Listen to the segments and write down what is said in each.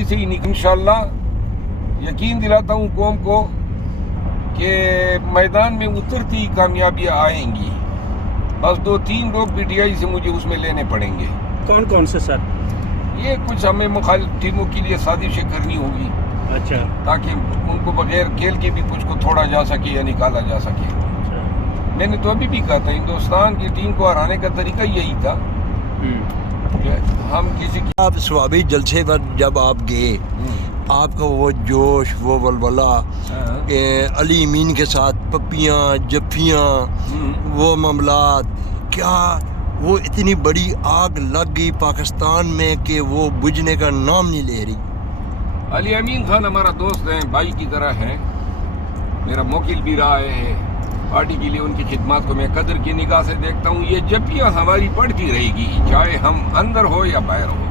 جلدی سے ہی انشاءاللہ یقین دلاتا ہوں قوم کو کہ میدان میں اترتی ہی کامیابیاں آئیں گی. بس 2-3 لوگ پی ٹی آئی سے مجھے اس میں لینے پڑیں گے. کون کون سے سر؟ یہ کچھ ہمیں مخالف ٹیموں کے لیے سازشیں کرنی ہوگی اچھا. تاکہ ان کو بغیر کھیل کے بھی کچھ کو تھوڑا جا سکے یا نکالا جا سکے. میں نے تو ابھی بھی کہا تھا ہندوستان کی ٹیم کو ہرانے کا طریقہ یہی تھا کہ ہم کسی کی آپ سوابی جلسے پر جب آپ گئے آپ کا وہ جوش وہ ولولہ علی امین کے ساتھ پپیاں جفیاں وہ معاملات کیا وہ اتنی بڑی آگ لگ گئی پاکستان میں کہ وہ بجھنے کا نام نہیں لے رہی. علی امین خان ہمارا دوست ہے, بھائی کی طرح ہے, میرا موکل بھی رہا ہے. پارٹی کے لیے ان کی خدمات کو میں قدر کی نگاہ سے دیکھتا ہوں. یہ جفیاں ہماری پڑتی رہے گی چاہے ہم اندر ہو یا باہر ہو.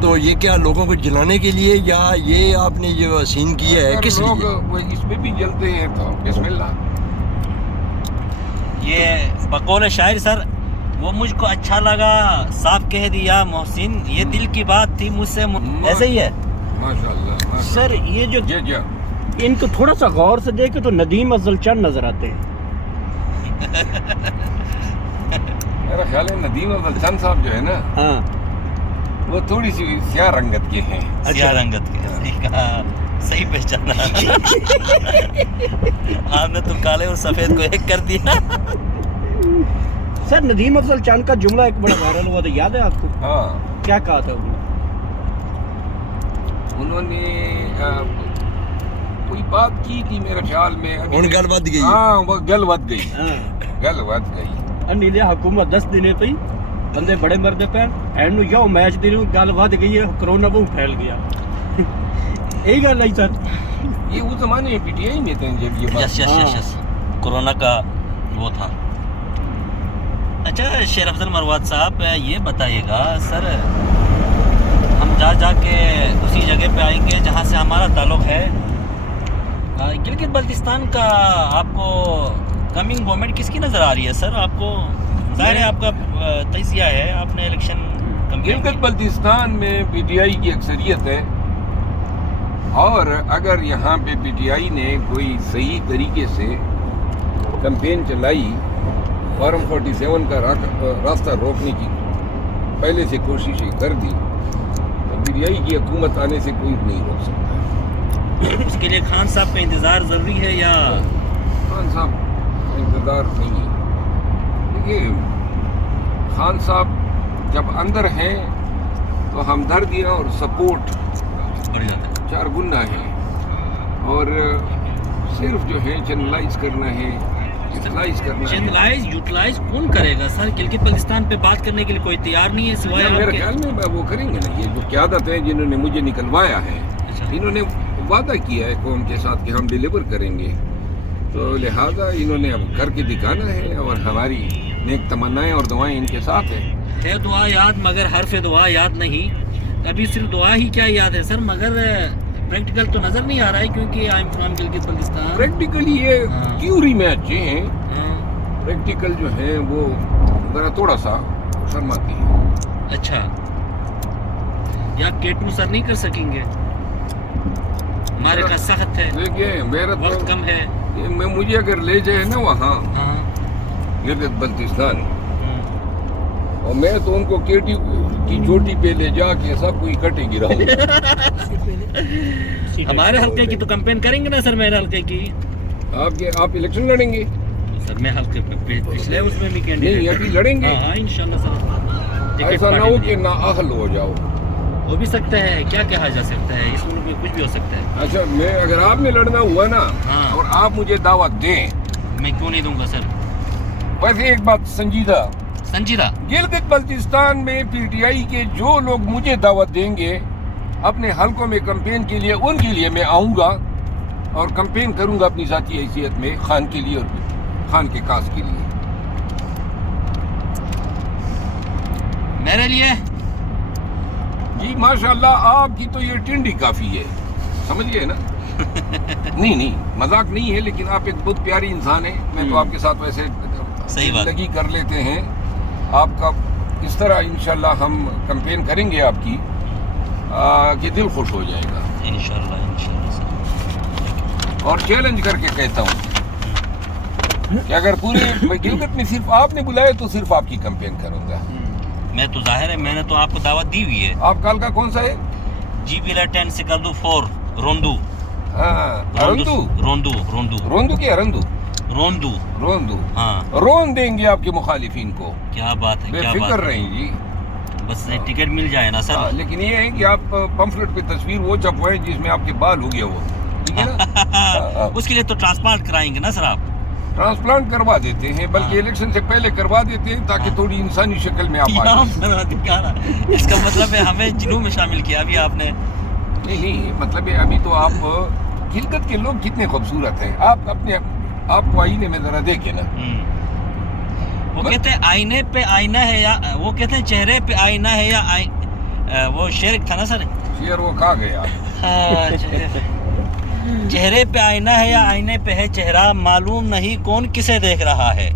تو یہ کیا لوگوں کو جلانے کے لیے یا یہ آپ نے جو سین کیا ہے کس لیے؟ لوگ اس میں بھی جلتے ہیں تو بسم اللہ. یہ بقول شاعر سر وہ مجھ کو اچھا لگا صاف کہہ دیا محسن, یہ دل کی بات تھی مجھ سے ایسے ہی ہے. ماشاءاللہ. سر یہ جو جی ان کو تھوڑا سا غور سے دیکھے تو ندیم افضل چند نظر آتے ہیں. میرا خیال ہے ندیم افضل چند صاحب جو ہے نا ہاں وہ تھوڑی سی سیاہ رنگت کے ہیں. سیاہ رنگت کے, صحیح کہا, صحیح پہچانا. آپ نے تو کالے اور سفید کو ایک کر دیا. سر ندیم افضل چند کا جملہ ایک بڑا وائرل ہوا تھا, یاد ہے آپ کو؟ ہاں. کیا کہا تھا انہوں نے کوئی بات کی تھی میرے خیال میں. ان گل ود گئی. ہاں وہ گل ود گئی. گل ود گئی. نیلے حکومت 10 دن پہ بندے بڑے مرد پہ and you match they Gul with گئی ہے, کرونا بہت پھیل گیا. یہی گل ہے سر. یہ اس زمانے میں پی ٹی آئی میں تھے جب یہ بات. یس کورونا کا وہ تھا. اچھا شیر افضل مرواد صاحب یہ بتائیے گا سر, ہم جا کے اسی جگہ پہ آئیں گے جہاں سے ہمارا تعلق ہے. گلگت بلتستان کا آپ کو کمنگ گورنمنٹ کس کی نظر آ رہی ہے سر؟ آپ کو ظاہر ہے آپ کا تجزیہ ہے, آپ نے الیکشن. گلگت بلتستان میں پی ٹی آئی کی اکثریت ہے, اور اگر یہاں پہ پی ٹی آئی نے کوئی صحیح طریقے سے کمپین چلائی, فارم 47 کا راستہ روکنے کی پہلے سے کوششیں کر دی, تو پی ٹی آئی کی حکومت آنے سے کوئی نہیں روک سکتا. اس کے لیے خان صاحب کا انتظار ضروری ہے یا خان صاحب کا انتظار نہیں ہے؟ دیکھیے خان صاحب جب اندر ہیں تو ہمدردیاں اور سپورٹ بڑھ جاتا ہے, 4 گنا ہے, اور صرف جو ہے چینلائز کرنا ہے, یوٹیلائز کون کرے گا سر؟ گلگت بلتستان پہ بات کرنے کے لیے کوئی تیار نہیں ہے سوائے میرے خیال میں وہ کریں گے نا. یہ جو قیادت ہے جنہوں نے مجھے نکلوایا ہے, انہوں نے وعدہ کیا ہے قوم کے ساتھ کہ ہم ڈیلیور کریں گے, تو لہٰذا انہوں نے اب کر کے دکھانا ہے, اور ہماری نیک تمنائیں اور دعائیں ان کے ساتھ ہیں. ہے دعا یاد مگر حرف دعا یاد نہیں. ابھی صرف دعا ہی کیا یاد ہے سر, مگر پریکٹیکل تو نظر نہیں آ رہا ہے کیونکہ I am from Gilgit Baltistan. Practically یہ تھیوری میں اچھے ہیں, پریکٹیکل جو ہیں وہ ذرا تھوڑا سا شرماتی ہیں. اچھا, یا کیٹو سر نہیں کر سکیں گے؟ ہمارے کا سخت ہے, دیکھیے میرا وقت کم ہے. مجھے اگر لے جائے نا وہاں گلگت بلتستان, اور میں تو ان کو کیٹی کی چوٹی پہ لے جا کے سب کو اکٹھے گراؤں. ہمارے حلقے کی تو کمپین کریں گے نا سر, میرے حلقے کی. آپ الیکشن لڑیں گے سر؟ میں حلقے پچھلے اس میں بھی کینڈیڈیٹ نہیں, ابھی لڑیں گے. ہاں انشاءاللہ سر. ایسا نہ ہو کہ نااہل ہو جاؤ. ہو بھی سکتا ہے, کیا کہا جا سکتا ہے, اس ملک میں کچھ بھی ہو سکتا ہے. اچھا, اگر آپ نے لڑنا ہوا نا اور آپ مجھے دعوت دیں, میں کیوں نہیں دوں گا سر؟ ویسے ایک بات سنجیدہ, گلگت بلتستان میں پی ٹی آئی کے جو لوگ مجھے دعوت دیں گے اپنے حلقوں میں کمپین کے لیے, ان کے لیے میں آؤں گا اور کمپین کروں گا اپنی ذاتی حیثیت میں, خان کے لیے اور خان کے کاس کے لیے. میرے لیے جی ماشاءاللہ, آپ کی تو یہ ٹنڈی کافی ہے, سمجھ گئے نا. نہیں مذاق نہیں ہے, لیکن آپ ایک بہت پیاری انسان ہیں. میں تو آپ کے ساتھ ویسے لگی کر لیتے ہیں. آپ کا اس طرح انشاءاللہ ہم کمپین کریں گے آپ کی, کہ دل خوش ہو جائے گا. انشاءاللہ سر. اور چیلنج کر کے کہتا ہوں کہ اگر پورے گلگت میں صرف آپ نے بلائے تو صرف آپ کی کمپین کروں گا. میں تو ظاہر ہے میں نے تو آپ کو دعوت دی ہوئی ہے. آپ کال کا کون سا ہے؟ جی بی 10 سکردو 4 روندو. روندو روندو کی رندو روندو ہاں رون دیں گے آپ کے مخالفین کو. کیا بات ہے بے کیا بات فکر ہے. رہیں جی. بس ٹکٹ مل جائے نا سر. لیکن یہ ہے کہ آپ پمفلٹ پہ تصویر وہ چھپوائیں جس میں آپ کے بال ہو گیا وہ. ٹھیک ہے نا. اس کے لیے تو ٹرانسپلانٹ کرائیں گے نا سر آپ. ٹرانسپلانٹ کروا دیتے ہیں بلکہ الیکشن سے پہلے کروا دیتے ہیں تاکہ تھوڑی انسانی شکل میں آپ آ جائیں. اس کا مطلب ہے ہمیں جنوب میں شامل کیا ابھی آپ نے. نہیں مطلب ہے ابھی تو آپ گلگت کے لوگ کتنے خوبصورت ہیں. آپ کو آئینے میں ذرا دیکھیں نا. وہ کہتے ہیں آئینے پہ آئینہ ہے یا وہ کہتے ہیں چہرے پہ آئینہ ہے یا وہ شعر تھا نا سر. شیر وہ کھا گیا. چہرے پہ آئینہ ہے یا آئینے پہ ہے چہرہ معلوم نہیں کون کسے دیکھ رہا ہے.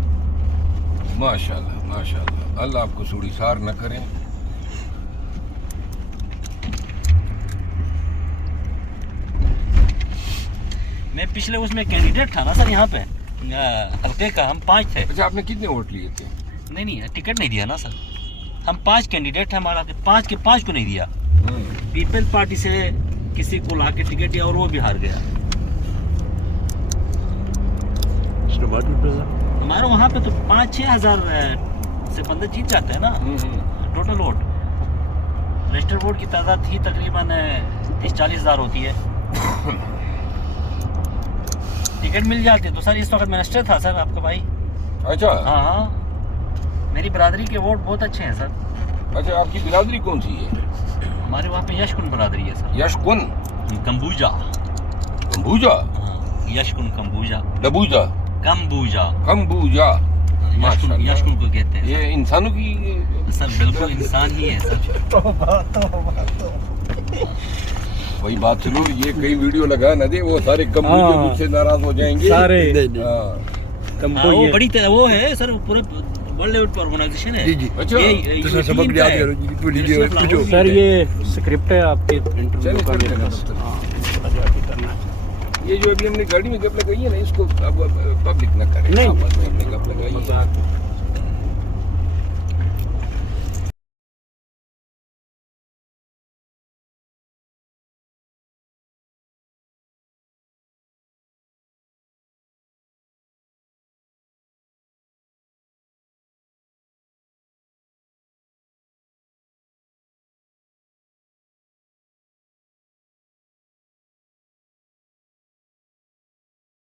ماشاءاللہ ماشاءاللہ. اللہ آپ کو سوڑی سار نہ کریں. میں پچھلے اس میں کینڈیڈیٹ تھا نا سر یہاں پہ حلقے کا. ہم 5 تھے. اچھا آپ نے کتنے ووٹ لیے تھے؟ نہیں ٹکٹ نہیں دیا نا سر. ہم 5 کینڈیڈیٹ ہیں. ہمارا 5 کے 5 کو نہیں دیا. پیپل پارٹی سے کسی کو لا کے ٹکٹ دیا اور وہ بھی ہار گیا. ہمارا وہاں پہ تو 5-6 ہزار سے بندے جیت جاتے ہیں نا ٹوٹل ووٹ. رجسٹر ووٹ کی تعداد تھی تقریباً 30-40 ہزار ہوتی ہے. ٹکٹ مل جاتی ہے تو سر اس وقت منسٹر تھا سر آپ کا بھائی. اچھا ہاں میری برادری کے ووٹ بہت اچھے ہیں سر. اچھا آپ کی برادری کون سی ہے؟ ہمارے وہاں پہ یشکن برادری ہے سر. یشکن کمبوجا. یشکن کمبوجا ڈبوجا کمبوجا ماشاءاللہ. یشکن کو کہتے ہیں یہ انسانوں کی سر. بالکل انسان ہی ہے سر. وہی بات سنو. یہ کئی ویڈیو لگا نہ دے وہ سارے کمبوجے مجھ سے ناراض ہو جائیں گے سارے. وہ بڑی وہ ہے سر پورے ورلڈ لیول پر آرگنائزیشن ہے. اچھا سبق یاد کرو جی لیجیے پوچھو. سر یہ اسکرپٹ ہے آپ کے انٹرویو کا. یہ جو ابھی ہم نے گاڑی میں گپ لگائی ہے نا اس کو اب پبلک نہ کریں. نہیں. آپس میں گپ لگائی ہے.